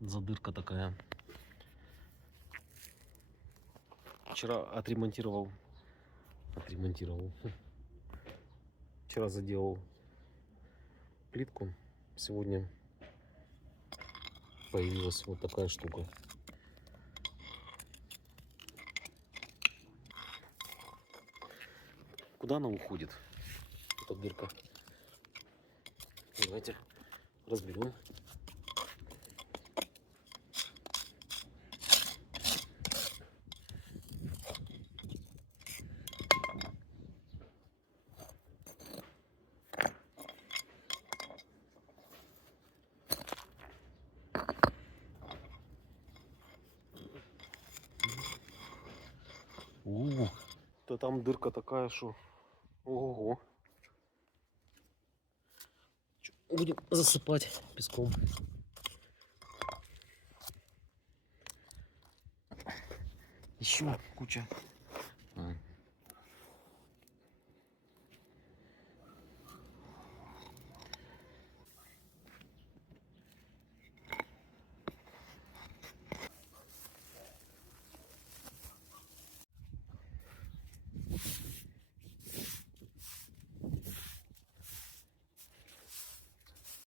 задырка такая. Вчера отремонтировал. Вчера заделал плитку. Сегодня появилась вот такая штука. Куда она уходит? Эта дырка. Давайте разберем. То там дырка такая, что ого. Будем засыпать песком. Еще куча